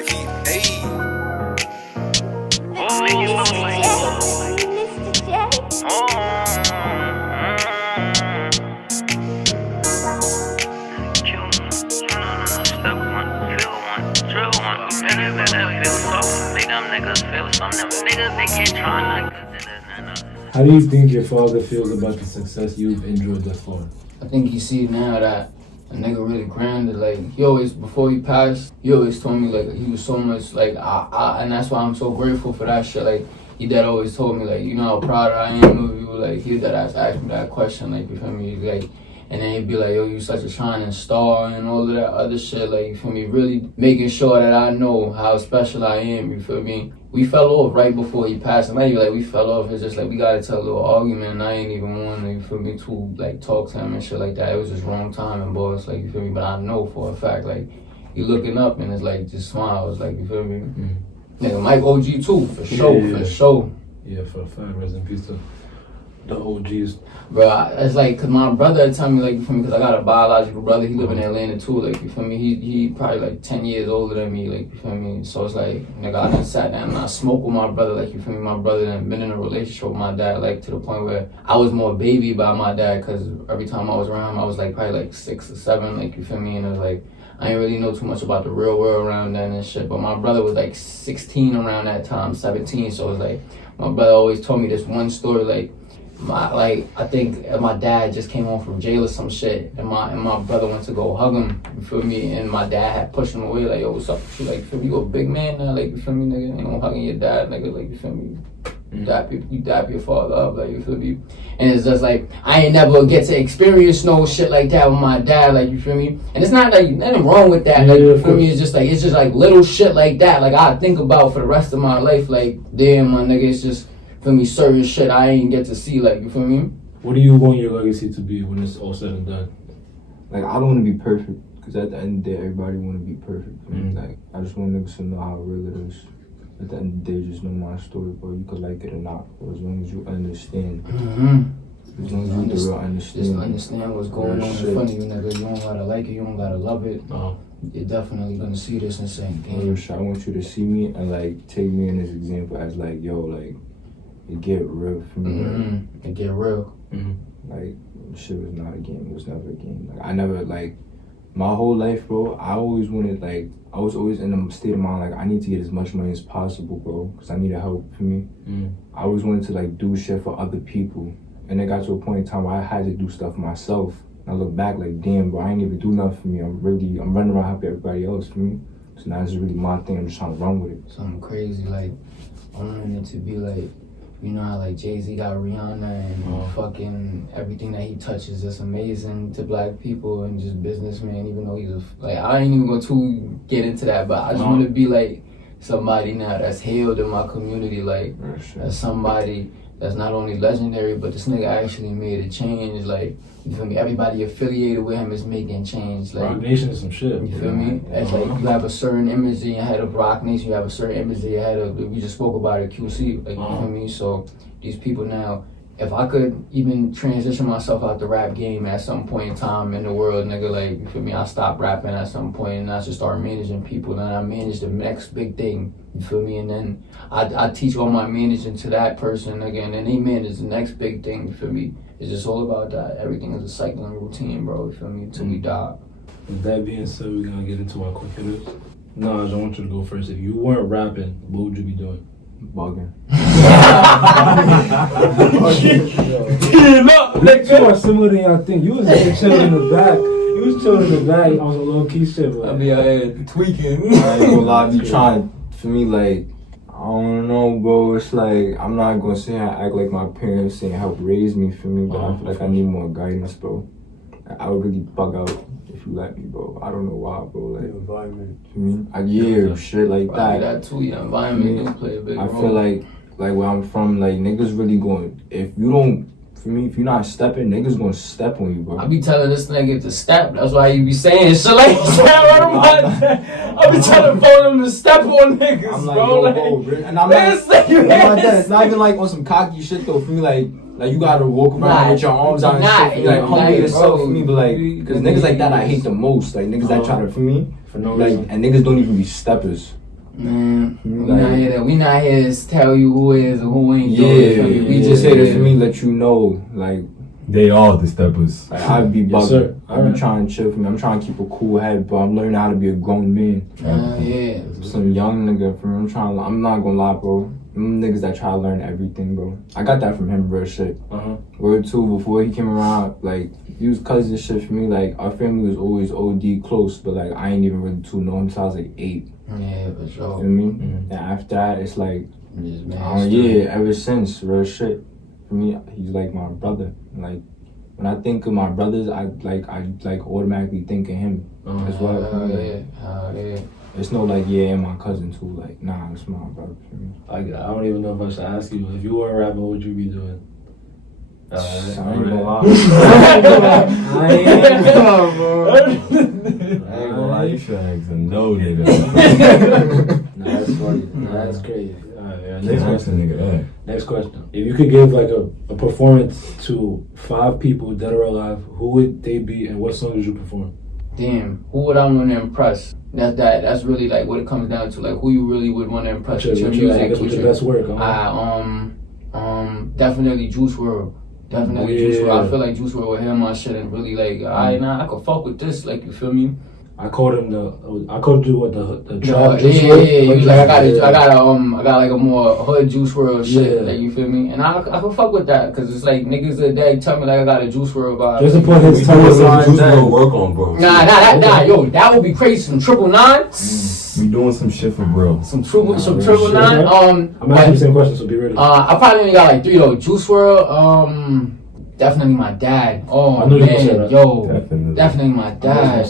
Turkey, ayy. How do you think your father feels about the success you've enjoyed thus far? I think he see now that a nigga really grounded. Like, he always, before he passed, he always told me, like, he was so much, like, and that's why I'm so grateful for that shit. Like, he dad always told me, like, you know how proud I am of you. Like, he dad asked me that question, like, you feel me? Like, and then he'd be like, yo, you such a shining star and all of that other shit. Like, you feel me? Really making sure that I know how special I am, you feel me? We fell off right before he passed. And not even like we fell off. It's just like we got into a little argument and I ain't even want to, you feel me, to like talk to him and shit like that. It was just wrong timing, boss. Like, you feel me? But I know for a fact, like, he looking up and it's like just smiles, like, you feel me? Mm-hmm. Nigga, Mike OG too, for sure, for sure. Yeah, for a fact, rest in peace to the OGs. Bro, it's like, cause my brother tell me, like, you feel me, cause I got a biological brother, he live in Atlanta too, like, you feel me, he probably like 10 years older than me, like, you feel me, so it's like, nigga, I done sat down and I smoked with my brother, like, you feel me, my brother done been in a relationship with my dad, like, to the point where I was more baby by my dad, cause every time I was around him, I was like, probably like 6 or 7, like, you feel me, and it was like, I didn't really know too much about the real world around then and shit, but my brother was like 16 around that time, 17, so it was like, my brother always told me this one story, like, I think my dad just came home from jail or some shit, and my brother went to go hug him, you feel me, and my dad had pushed him away, like, yo, what's up? She like, you feel me, you a big man now, like, you feel me, nigga, you know, hugging your dad, nigga, like, you feel me, you dap your father up, like, you feel me, and it's just like, I ain't never get to experience no shit like that with my dad, like, you feel me, and it's not like, nothing wrong with that, like, you feel me, it's just like little shit like that, like, I think about for the rest of my life, like, damn, my nigga, it's just, feel me, certain shit I ain't get to see, like, you feel me? What do you want your legacy to be when it's all said and done? Like, I don't want to be perfect, because at the end of the day, everybody want to be perfect. Like, I just want niggas to know how real it is. At the end of the day, just know my story, bro. You could like it or not, but as long as you understand. As long as you the real understand. Just understand what's going on in front of you, nigga. You don't gotta like it, you don't gotta love it. You're definitely gonna see this and say, damn. I want you to see me and, like, take me in this example as, like, yo, like, it get real for me. It get real. Like, shit was not a game. It was never a game. Like, I never, like, my whole life, bro, I always wanted, like, I was always in a state of mind, like, I need to get as much money as possible, bro, because I needed help for me. I always wanted to, like, do shit for other people. And it got to a point in time where I had to do stuff myself. And I look back like, damn, bro, I ain't even do nothing for me. I'm running around helping everybody else for me. So now it's really my thing. I'm just trying to run with it. Something crazy, like, I wanted it to be like, you know how like Jay-Z got Rihanna and fucking everything that he touches is amazing to black people and just businessman, even though he's like, I ain't even going to get into that, but I just want to be like somebody now that's hailed in my community, like as somebody that's not only legendary, but this nigga actually made a change, like, you feel me? Everybody affiliated with him is making change. Like, Rock Nation is some shit. You feel me? It's like you have a certain image in your head of Rock Nation, you have a certain image in your head of, we just spoke about it, QC, like, you feel me? So these people now, if I could even transition myself out the rap game at some point in time in the world, nigga, like, you feel me? I stopped rapping at some point and I just start managing people, and I manage the next big thing, you feel me? And then I teach all my managing to that person, nigga, and then they manage the next big thing, you feel me? It's just all about that. Everything is a cycle and routine, bro, you feel me? Until we die. With that being said, we're gonna get into our quick hitters. Naj, I want you to go first. If you weren't rapping, what would you be doing? Bugging. Look, you are similar to y'all think. You was chilling in the back. You was chilling in the back on some low key shit. I be out here tweaking. I ain't gonna lie, be trying, for me, like, I don't know, bro. It's like, I'm not gonna say I act like my parents and help raise me for me, but I feel like I need more guidance, bro. I would really bug out if you let me, bro. I don't know why, bro. Like, your environment. You mean? Shit like that. That too, your environment do play a big role. I feel like where I'm from, like, niggas really going, if you don't, for me, if you're not stepping, niggas gonna step on you, bro. I be telling this nigga to step. That's why you be saying shit like that. I be telling them to step on niggas, I'm like, bro. Yo, and I'm not, it's not even like on some cocky shit though. For me, like you gotta walk around with your arms out and shit. For me, like humble yourself for me, but like, cause niggas like that I hate the most. Like niggas that try to for me, for no like, reason. And niggas don't even be steppers. Man, Like, we not here to tell you who is and who ain't. yeah, we just say that here for me, let you know, like, they are the steppers. like I be Yes, bugging. sir. I be trying to chill for me. I'm trying to keep a cool head, but I'm learning how to be a grown man. yeah. Some young nigga for me. I'm not gonna lie, bro. Them niggas that try to learn everything, bro. I got that from him, real shit. Word two, before he came around, like, he was cousin shit for me. Like, our family was always OD close, but like, I ain't even really too know him until I was like 8. Yeah, for sure. You know what I mean? And after that, it's like, Yeah, ever since, real shit. For me, he's like my brother. Like, when I think of my brothers, I automatically think of him as well. Yeah. It's no like, yeah, and my cousin too. Like, nah, it's my brother for me. I don't even know if I should ask you. If you were a rapper, what would you be doing? I ain't gonna lie. I ain't gonna bro. I ain't gonna lie, you should ask a no nigga. Nah, that's funny. Nah, that's crazy. Alright, yeah, Can't ask a nigga that. Next question. If you could give like a performance to 5 people, dead or alive, who would they be and what song would you perform? Damn, who would I want to impress? That's really like what it comes down to. Like, who you really would want to impress with your music. What's your best work? Definitely Juice WRLD. Definitely Juice WRLD. I feel like Juice WRLD would hear my shit and really like, I could fuck with this. Like, you feel me? I called him I called you what the trap. He was like, I got like a more hood Juice WRLD shit. Like, you feel me? And I could fuck with that because it's like niggas that tell me like I got a Juice WRLD vibe. Just to put his tongue on Juice WRLD work on, bro. Nah, yo, that would be crazy. Some 999. We doing some shit for bro. Some 999. I'm asking the same question, so be ready. I probably only got like 3 though. Juice WRLD. Definitely my dad. Oh man, yo, definitely my dad.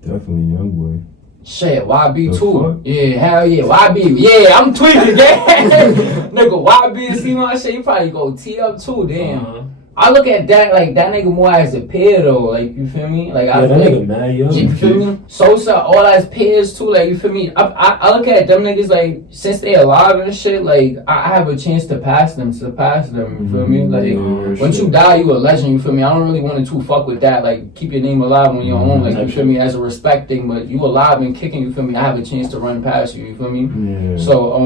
Definitely young boy. Shit, YB The too. fuck? Yeah, hell yeah, YB. Yeah, I'm tweaking, yeah. Nigga, YB and see my shit. You probably go T up too. Damn. I look at that like that nigga more as a peer though. Like, you feel me? Like, I feel that like, nigga mad young. you feel me? Sosa, all as peers too. Like, you feel me? I look at them niggas like since they alive and shit. Like, I have a chance to surpass them. You feel me? Like, once you die, you a legend. You feel me? I don't really want to fuck with that. Like, keep your name alive on your own. Like, you feel me? As a respect thing, but you alive and kicking. You feel me? I have a chance to run past you. You feel me? Yeah. So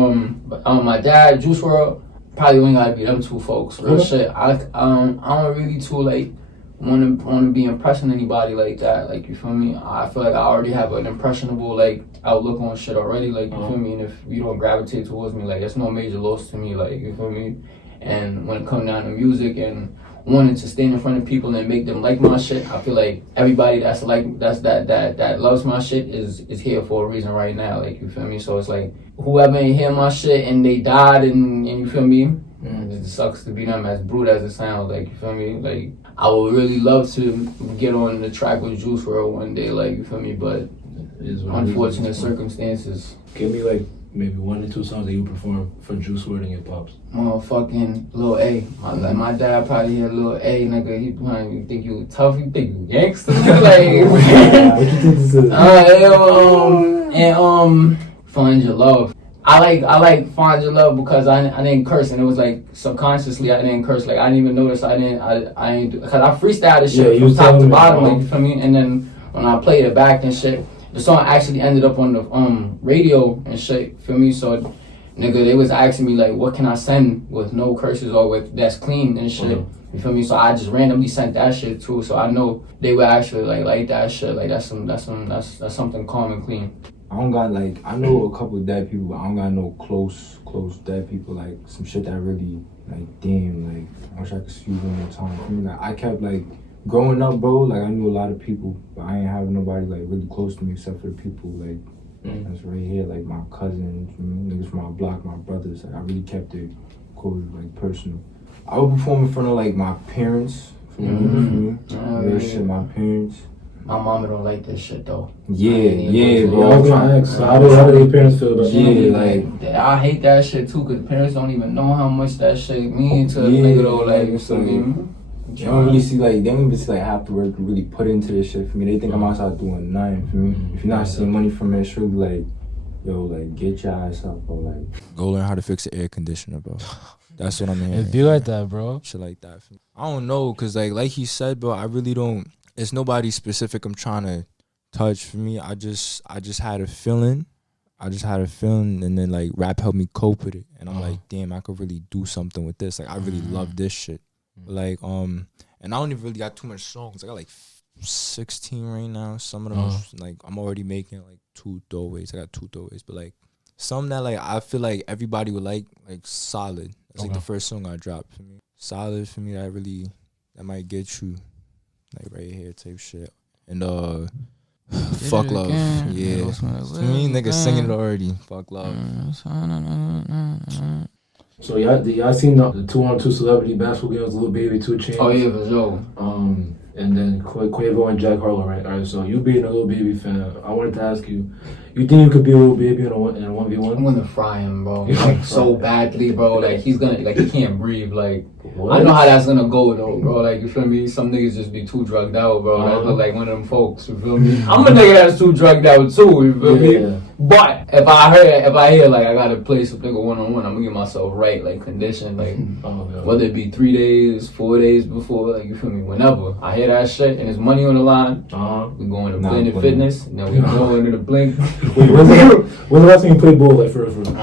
my dad, Juice WRLD. Probably only gotta be them 2 folks. Real shit. I don't really too like wanna be impressing anybody like that. Like, you feel me? I feel like I already have an impressionable like outlook on shit already. Like, you feel me? And if you don't gravitate towards me, like, it's no major loss to me. Like, you feel me? And when it comes down to music and wanting to stand in front of people and make them like my shit, I feel like everybody that loves my shit is here for a reason right now. Like, you feel me? So it's like whoever ain't hear my shit and they died and you feel me? It sucks to be them, as brute as it sounds. Like, you feel me? Like, I would really love to get on the track with Juice WRLD one day. Like, you feel me? But unfortunate circumstances. Give me like maybe 1 or 2 songs that you perform for Juice WRLD and your pops. Motherfucking Lil A. My dad probably hear Lil A, nigga. He probably think you tough. You think you gangster? Like, What you think this is? Find Your Love. I like Find Your Love because I didn't curse, and it was like subconsciously I didn't curse. Like, I didn't even notice I ain't because I freestyled the shit from top to bottom. Like, you feel me? And then when I played it back and shit, the song actually ended up on the radio and shit. Feel me? So, nigga, they was asking me like, what can I send with no curses or with that's clean and shit. You feel me? So I just randomly sent that shit too. So I know they would actually like that shit. Like, that's something calm and clean. I don't got like, I know a couple of dead people, but I don't got no close dead people. Like, some shit that really like, damn, like, I wish I could see you one more time. I mean, like, I kept like growing up, bro. Like, I knew a lot of people, but I ain't have nobody like really close to me except for the people like that's right here, like my cousins, niggas from my block, my brothers. Like, I really kept it close, like personal. I would perform in front of like my parents. Real shit, my parents. My mama don't like this shit though. Yeah, bro. I was gonna ask, how do your parents feel about that? I hate that shit too, cause parents don't even know how much that shit means to a nigga though. Like, so they don't even see like half the work really put into this shit for me. They think I'm outside doing nothing for me. If you're not seeing money from it, she'll be like, yo, like, get your ass up, or like, go learn how to fix the air conditioner, bro. That's what I'm hearing. It be like that, bro. Shit like that. I don't know, cause like he said, bro, I really don't. It's nobody specific I'm trying to touch for me. I just had a feeling. I just had a feeling, and then like rap helped me cope with it, and I'm like, damn, I could really do something with this. Like I really love this shit. Like and I don't even really got too much songs. I got like 16 right now. Some of them like I'm already making like 2 throwaways. I got 2 throwaways, but like some that like I feel like everybody would like Solid. That's like the first song I dropped for me. Solid for me, that might get you like right here type shit. And Fuck Love. Yeah. For me, niggas singing it already. Fuck Love. So y'all seen the 2-on-2 celebrity basketball games, Lil Baby, 2 Chainz? Oh yeah, for sure. And then Quavo and Jack Harlow, right? All right, so you being a Lil Baby fan, I wanted to ask you think you could be a Lil Baby in a 1v1? I'm gonna fry him, bro. Like so badly, bro. Like he's gonna, like he can't breathe. Like What? I know how that's gonna go though, bro. Like you feel me? Some niggas just be too drugged out, bro. That's like one of them folks. You feel me? I'm a nigga that's too drugged out too. You feel me? But if I hear like I gotta play some nigga 1-on-1, I'm gonna get myself right, like conditioned, like whether it be 3 days, 4 days before, like you feel me? Whenever I hear that shit and there's money on the line, we going to Blended Fitness, and then we go into the Blink. Wait, when's the last time you played ball, like for real?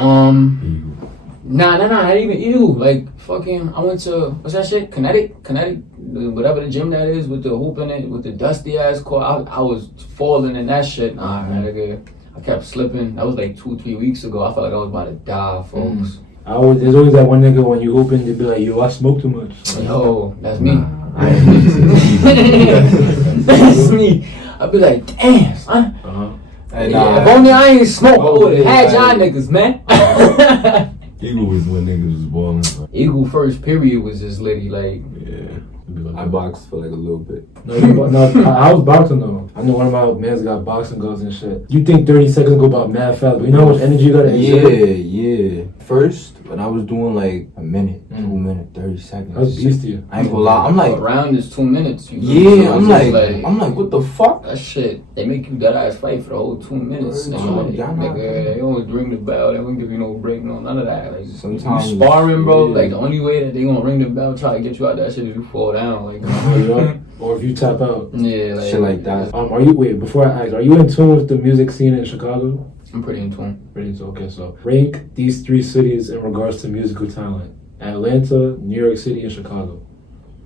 Nah, not even Eagle. Like fucking, I went to what's that shit? Kinetic, whatever the gym that is with the hoop in it, with the dusty ass court. I was falling in that shit. Nah, nigga. I kept slipping. That was like 2-3 weeks ago. I felt like I was about to die, folks. There's always that one nigga when you hooping, they be like, yo, I smoke too much. Yo, that's me. That's me. I'd be like, damn, son. If only I ain't smoke, I would have had y'all niggas, man. Eagle was when niggas was balling. Eagle first period was just litty, like. Yeah. I boxed for like a little bit. No, I was boxing though. I know one of my mans got boxing gloves and shit. You think 30 seconds go about mad fast, but you know how much energy you gotta exert? Yeah. First, when I was doing like a minute, 2 minutes, 30 seconds. That's beast to you. I ain't gonna lie. I'm like, a round is 2 minutes. I'm like, what the fuck? That shit, they make you dead ass fight for the whole 2 minutes. Nigga, they always ring the bell. They won't give you no break, no none of that. Like sometimes you sparring, bro. Like the only way that they gonna ring the bell, try to get you out that shit is you fall down, like. Or if you tap out. Yeah, like shit like that. Before I ask, are you in tune with the music scene in Chicago? I'm pretty in tune. Okay, so rank these 3 cities in regards to musical talent: Atlanta, New York City, and Chicago.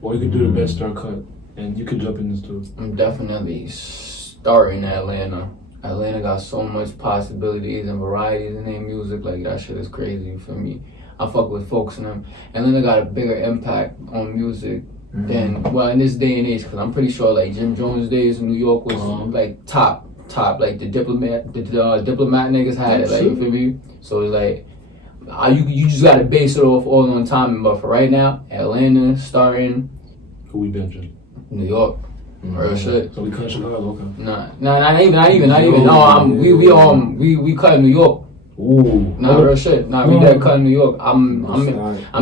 Or you could do the best start cut, and you could jump in this too. I'm definitely starting Atlanta. Atlanta got so much possibilities and varieties in their music. Like that shit is crazy for me. I fuck with folks in them. Atlanta got a bigger impact on music than, well, in this day and age, because I'm pretty sure like Jim Jones days in New York was like top, like the diplomat niggas had it, like, you feel me? So it's like, you just gotta base it off all on timing, but for right now, Atlanta starting. Who we benching? New York. Real shit. So we cut Chicago, okay. Nah, not even. No, we cut New York. Ooh. Nah, real shit. Nah, we dead cut New York. I'm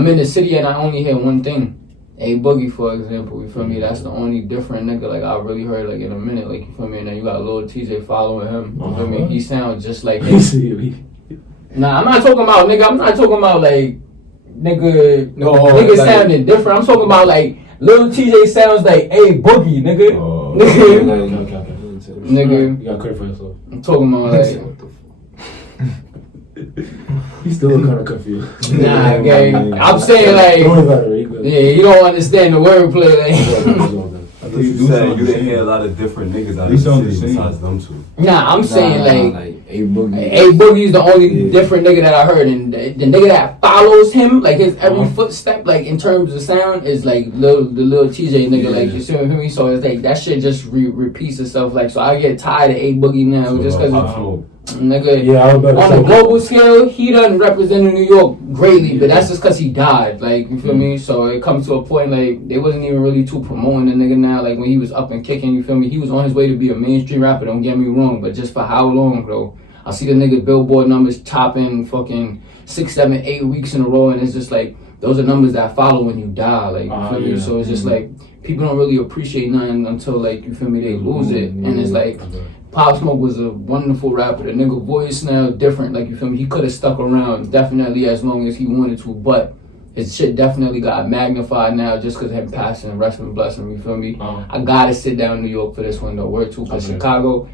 in the city and I only hear one thing. A Boogie, for example, you feel me? That's the only different nigga like I really heard like in a minute, like, you feel me? And then you got Lil TJ following him, you feel me? He sounds just like him. Nah, I'm not talking about like nigga sounding different. I'm talking about like Lil TJ sounds like A Boogie, nigga. Nigga. You got credit for yourself. I'm talking about like. He's still kind of confused. Nah, gang. I'm saying like, don't worry about it, yeah, you don't understand the wordplay. Like, You said you didn't hear a lot of different niggas out of the city besides them two. Nah, I'm saying like A Boogie. A Boogie is the only different nigga that I heard, and the nigga that follows him, like his every footstep, like in terms of sound, is like the little TJ nigga, like, you see what I mean? So it's like that shit just repeats itself, like, so I get tired of A Boogie now just because. Nigga, on a global scale, he doesn't represent New York greatly, but that's just because he died. Like, you feel me? So it comes to a point, like, they wasn't even really too promoting the nigga now. Like, when he was up and kicking, you feel me? He was on his way to be a mainstream rapper, don't get me wrong, but just for how long, though? I see the nigga Billboard numbers topping fucking 6, 7, 8 weeks in a row, and it's just like, those are numbers that follow when you die. Like, you feel me? So it's just like, people don't really appreciate nothing until, like, you feel me, they lose it. And it's like, Pop Smoke was a wonderful rapper. The nigga voice now different, like, you feel me? He could have stuck around definitely as long as he wanted to, but his shit definitely got magnified now just because of him passing and rest and blessing, you feel me? I gotta sit down in New York for this one though, word too, because Chicago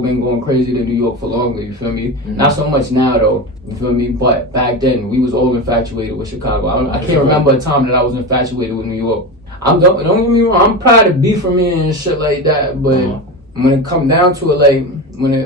been going crazy to New York for longer, you feel me? Not so much now though, you feel me? But back then, we was all infatuated with Chicago. I can't remember a time that I was infatuated with New York. Don't get me wrong, I'm proud to be from here and shit like that, but when it come down to it, like, when a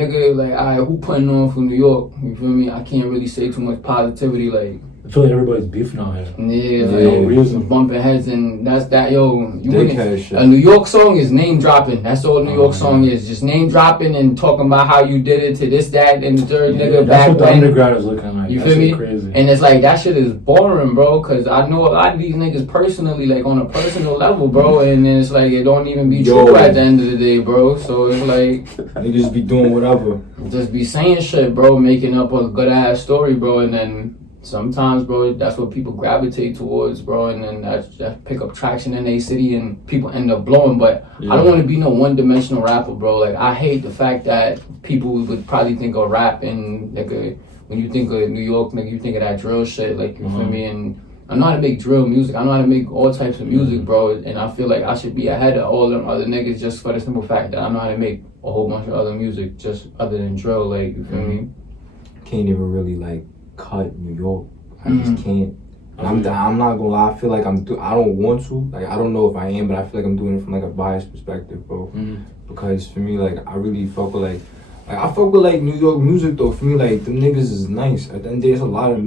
nigga, like, alright, who putting on for New York, you feel me? I can't really say too much positivity, like, I feel like everybody's beefing out here. Yeah, no reason. Bumping heads, and that's that, yo. Shit. A New York song is name dropping. That's all a New York song is. Just name dropping and talking about how you did it to this, that, and the third nigga that's back what the when. underground is looking like. You That's feel me? Crazy. And it's like, that shit is boring, bro, because I know a lot of these niggas personally, like, on a personal level, bro, and it's like, it don't even be true at the end of the day, bro. So it's like, they just be doing whatever. just be saying shit, bro, making up a good-ass story, bro, and then sometimes, bro, that's what people gravitate towards, bro, and then that pick up traction in a city and people end up blowing. But I don't want to be no one-dimensional rapper, bro. Like, I hate the fact that people would probably think of rap and, like, when you think of New York, nigga, you think of that drill shit, like, you feel me? And I know how to make drill music. I know how to make all types of music, bro, and I feel like I should be ahead of all them other niggas just for the simple fact that I know how to make a whole bunch of other music just other than drill, like, you feel me? Can't even really, like, cut New York. I just can't. And I'm not gonna lie. I feel like I don't want to. Like, I don't know if I am, but I feel like I'm doing it from like a biased perspective, bro. Because for me, like, I really fuck with I fuck with like New York music though. For me, like, them niggas is nice. At the end of the day, it's a lot of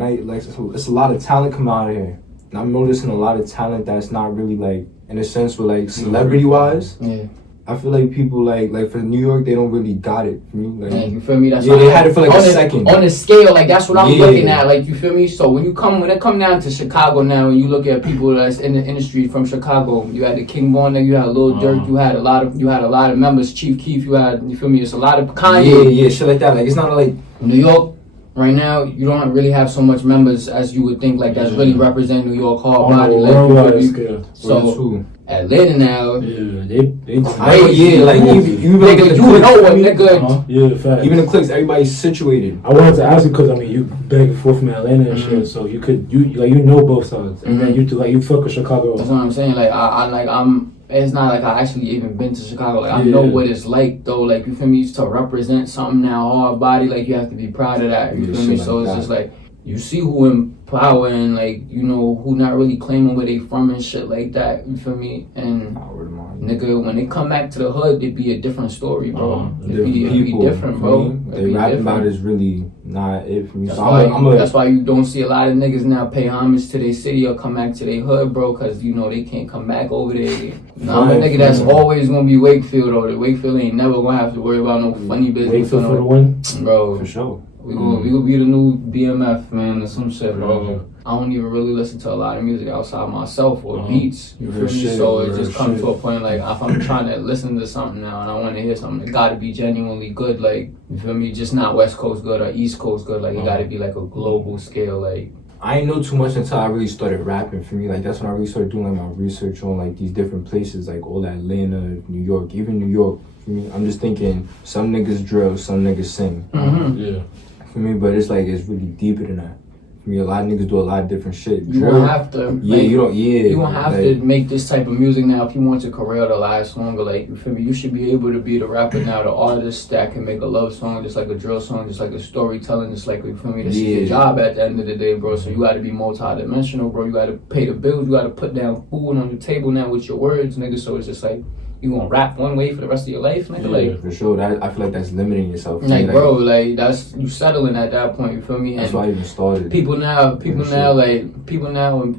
it's a lot of talent coming out of here. And I'm noticing a lot of talent that's not really, like, in a sense with, like, celebrity wise. Yeah. I feel like people like for New York, they don't really got it. For me, like, yeah, you feel me? That's they had it for like a second. On a scale, like, that's what I'm looking at. Like, you feel me? So when it come down to Chicago now, and you look at people that's in the industry from Chicago, you had the King Von, you had Lil Durk, you had a lot of members. Chief Keef, you feel me? It's a lot of Kanye. Yeah, shit like that. Like, it's not like New York. Right now, you don't really have so much members as you would think. Like, that's really represent New York hard body. Like, so Atlanta now, they like, nigga, you know what, nigga. Yeah, fact. Even the clicks, everybody's situated. I wanted to ask you because, I mean, you back and forth from Atlanta and shit, so you know both sides, and then you fuck with Chicago. That's what I'm saying. Like, it's not like I actually even been to Chicago. Like, I know what it's like though. Like, you feel me? To represent something now, hard body. Like, you have to be proud of that. You feel me? So it's just like, you see who in power and, like, you know, who not really claiming where they from and shit like that. You feel me? And nigga, when they come back to the hood, it'd be a different story, bro. It'd be different, bro. They rap about is really not it for me. That's why you don't see a lot of niggas now pay homage to their city or come back to their hood, bro, because, you know, they can't come back over there. I'm a nigga that's always gonna be Wakefield, or the Wakefield ain't never gonna have to worry about no funny business. Wakefield for the win, bro. For sure. We gonna be the new BMF, man, or some shit, bro. I don't even really listen to a lot of music outside myself or beats. You feel me? So it just comes to a point, like, if I'm trying to listen to something now and I want to hear something, it gotta be genuinely good. Like, you feel me? Just not West Coast good or East Coast good. Like, it gotta be like a global scale. Like, I didn't know too much until I really started rapping. For me, like, that's when I really started doing, like, my research on, like, these different places, like all Atlanta, New York, even New York. For me, I'm just thinking some niggas drill, some niggas sing. Yeah. For me, but it's like, it's really deeper than that. For me, a lot of niggas do a lot of different shit. You don't have to. You don't have to make this type of music now if you want your career to last longer. Like, you feel me? You should be able to be the rapper now, the artist that can make a love song, just like a drill song, just like a storytelling, just like, you feel me? This is your job at the end of the day, bro. So you got to be multi-dimensional, bro. You got to pay the bills. You got to put down food on the table now with your words, nigga. So it's just like, you gonna rap one way for the rest of your life, nigga? Like, for sure. I feel like that's limiting yourself. Like, bro, like, that's you settling at that point. You feel me? That's why I even started. People now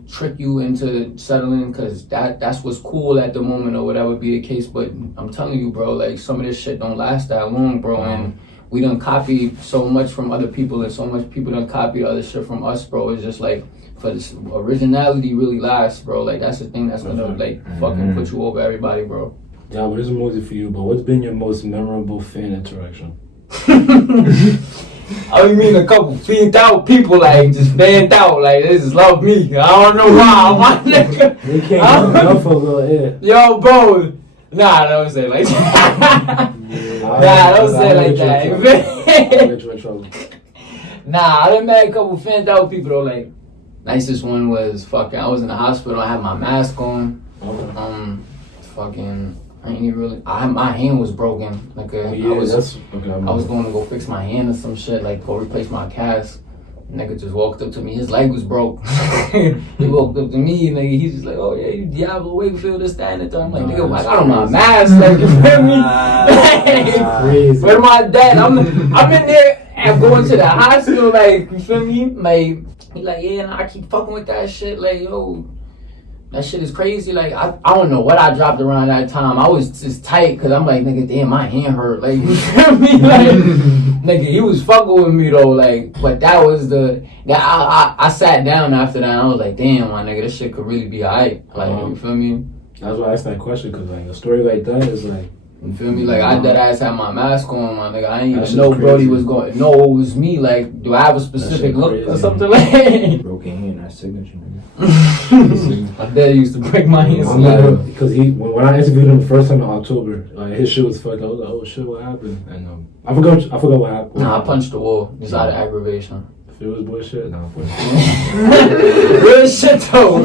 trick you into settling because that's what's cool at the moment or whatever be the case. But I'm telling you, bro, like, some of this shit don't last that long, bro. And we done copy so much from other people, and so much people done copy other shit from us, bro. It's just like, for this originality really lasts, bro. Like, that's the thing that's gonna like fucking put you over everybody, bro. Yeah, but this is mostly for you, but what's been your most memorable fan interaction? Oh, you mean a couple fanned out people, like, just fanned out, like, they just love me. I don't know why, my nigga. They can't get enough of it. Yo, bro. Nah, don't say like that. Don't say like that. I'll get you in trouble. Nah, I done met a couple fanned out people though, like, Nicest one was fucking. I was in the hospital. I had my mask on. Okay. Fucking. I ain't even really. My hand was broken. Like Yeah, I was okay. going to go fix my hand or some shit. Like go replace my cast. Nigga just walked up to me. His leg was broke. He walked up to me, nigga. He's just like, "Oh yeah, you Diablo Wakefield, this, that, and the third." I'm like, "Nigga, I got on my mask." Like, you feel me? Like, Crazy. where my dad? I'm in there and going to the hospital. Like, you feel me? Like, he like, yeah, nah, I keep fucking with that shit. Like, yo, that shit is crazy. Like, I don't know what I dropped around that time. I was just tight because I'm like, nigga, damn, my hand hurt. Like, you feel me? Like, nigga, he was fucking with me though. Like, but that was I sat down after that and I was like, damn, my nigga, this shit could really be alright. Like, you feel me? That's why I asked that question, because like a story like that is like, you feel me? Like, I dead ass had my mask on, my nigga. I ain't That even know shit's Brody crazy. was going. No, it was me. Like, do I have a specific shit look or crazy. something like? Broken hand, that's signature, nigga. My dad used to break my hands. I'm not, because when I interviewed him the first time in October, like his shit was fucked. I was like, oh shit, what happened? And I forgot what happened. Nah, I punched the wall just out of aggravation. If it was bullshit, nah, Real shit though.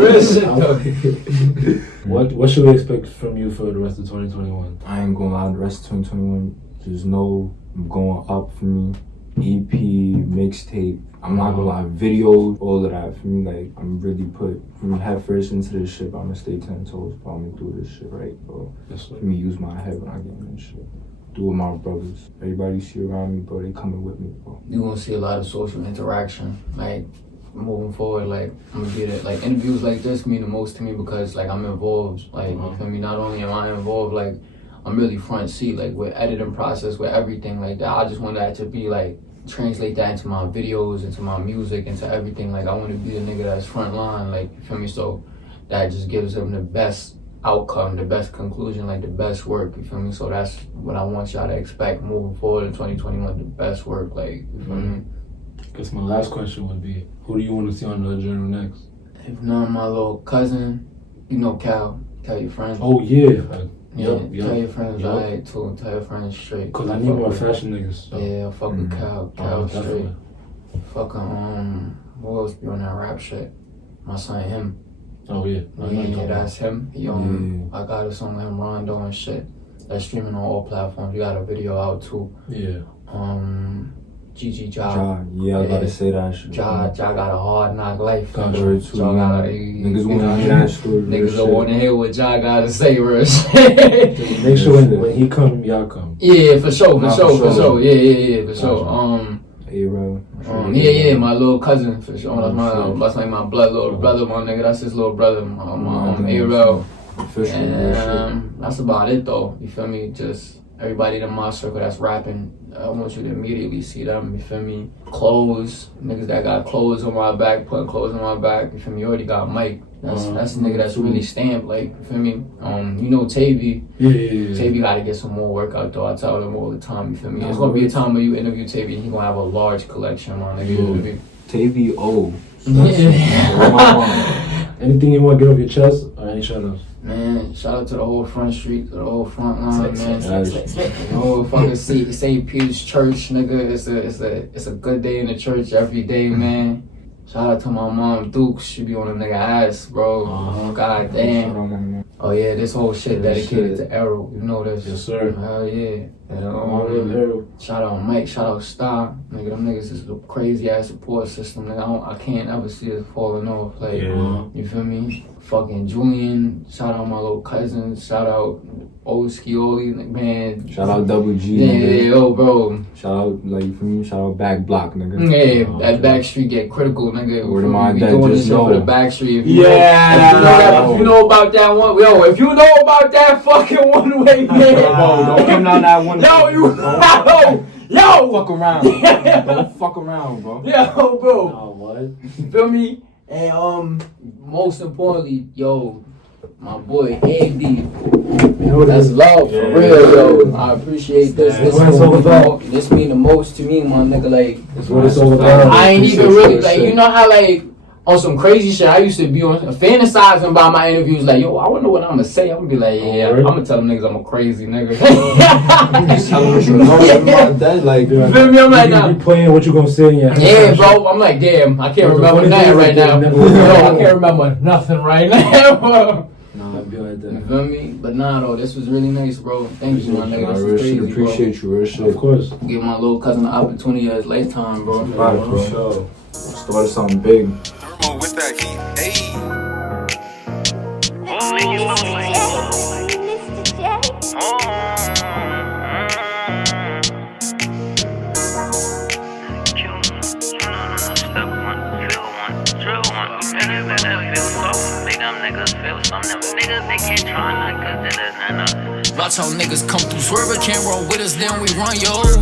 What should we expect from you for the rest of 2021? I ain't gonna lie, the rest of 2021, just know I'm going up for me. EP, mixtape, I'm not gonna lie, videos, all of that for me. Like, I'm really put from head first into this shit, but I'm gonna stay 10 toes, follow me through this shit, right, bro? Yes, sir. For me, use my head when I get in this shit. Do with my brothers. Everybody you see around me, bro, they coming with me, bro. You're gonna see a lot of social interaction, like moving forward. Like, I'm gonna get it. Like, interviews like this mean the most to me because like I'm involved. Like, you feel me? Not only am I involved, like I'm really front seat, like with editing process, with everything like that. I just want that to be like translate that into my videos, into my music, into everything. Like, I want to be the nigga that's front line. Like, you feel me? So that just gives them the best outcome, the best conclusion, like the best work, you feel me? So that's what I want y'all to expect moving forward in 2021, the best work, like, you feel me? I guess my last question would be, who do you want to see on the journal next? If not my little cousin, you know Cal your friends. Oh yeah. Tell your friends, alright too. Tell your friends straight. Because I need more fashion niggas. So. Yeah, fuck with Cal straight. Definitely. Fucking, who else be on that rap shit? My son, him. Oh yeah. Yeah, that's him. He I got a song with him, Rondo and shit. That's streaming on all platforms. You got a video out too. Yeah. GG Ja, yeah, I gotta say that shit. Ja got a hard knock life. Got her too. Niggas wanna hear that story. Niggas don't wanna hear what Ja gotta say, real shit. Make sure when he come, y'all come. Yeah, for sure. Yeah, for sure. A-Row. Yeah, my little cousin, for sure. That's like my blood little brother, my nigga. That's his little brother, my A-Row. And that's about it though, you feel me? Just everybody in my circle that's rapping, I want you to immediately see them, you feel me? Clothes, niggas that got clothes on my back, putting clothes on my back, you feel me? You already got Mike. That's a nigga that's really stamped, like, you feel me? You know Tavy. Yeah. Tavy gotta get some more work out though. I tell him all the time, you feel me? There's gonna be a time where you interview Tavy and he gonna have a large collection, my nigga. You feel me? Tavy O. Anything you want to get off your chest or any shoutouts? Man, shout out to the whole front street, to the whole front line, man. The whole fucking St. Peter's Church, nigga. It's a good day in the church every day, man. Shout out to my mom, Duke. She be on a nigga ass, bro. God damn. Oh yeah, this whole shit dedicated to Arrow. You know this. Yes, sir. Hell yeah. And, shout out Mike, shout out Star. Nigga, them niggas is a crazy ass support system. Nigga, I can't ever see it falling off. Like, you feel me? Fucking Julian, shout out my little cousins, shout out Oskioli, man. Shout out Double G. Yeah, yo, bro. Shout out, like, you feel me? Shout out Back Block, nigga. Yeah, that back street get critical, nigga. Word of my we dad, doing this just shit for the know. back street. If you know about that one, yo, if you know about that fucking one way, man. Don't come down that one. Yo, fuck around. Don't fuck around, bro. Yo, bro. Oh, what? You feel me? And most importantly, yo, my boy AD. That's love for real, yo. I appreciate this. This mean the most to me, my nigga. Like, That's what it's all about. I ain't even really like, you know how like on some crazy shit. I used to be on fantasizing about my interviews. Like, yo, I wonder what I'm gonna say. I'm gonna be like, yeah, I'm gonna tell them niggas I'm a crazy nigga. Just tell them what you know about that. Like, you feel me? I'm like, you be playing what you gonna say. Yeah, bro. I'm like, damn, I can't remember nothing right now. Yo, I can't remember nothing right now. Nah, I'd be like that. You feel me? But nah, though, this was really nice, bro. Thank you, my nigga. This real is shit, crazy, appreciate you, real shit. Of course. Give my little cousin an opportunity of his lifetime, bro. Right, bro. Sure. Started something big. With that heat, ayy. Watch how niggas come through swerver, can't roll with us, then we run you over.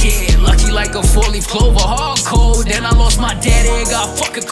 Yeah, lucky like a 4-leaf clover, hard cold. Then I lost my daddy and got fucking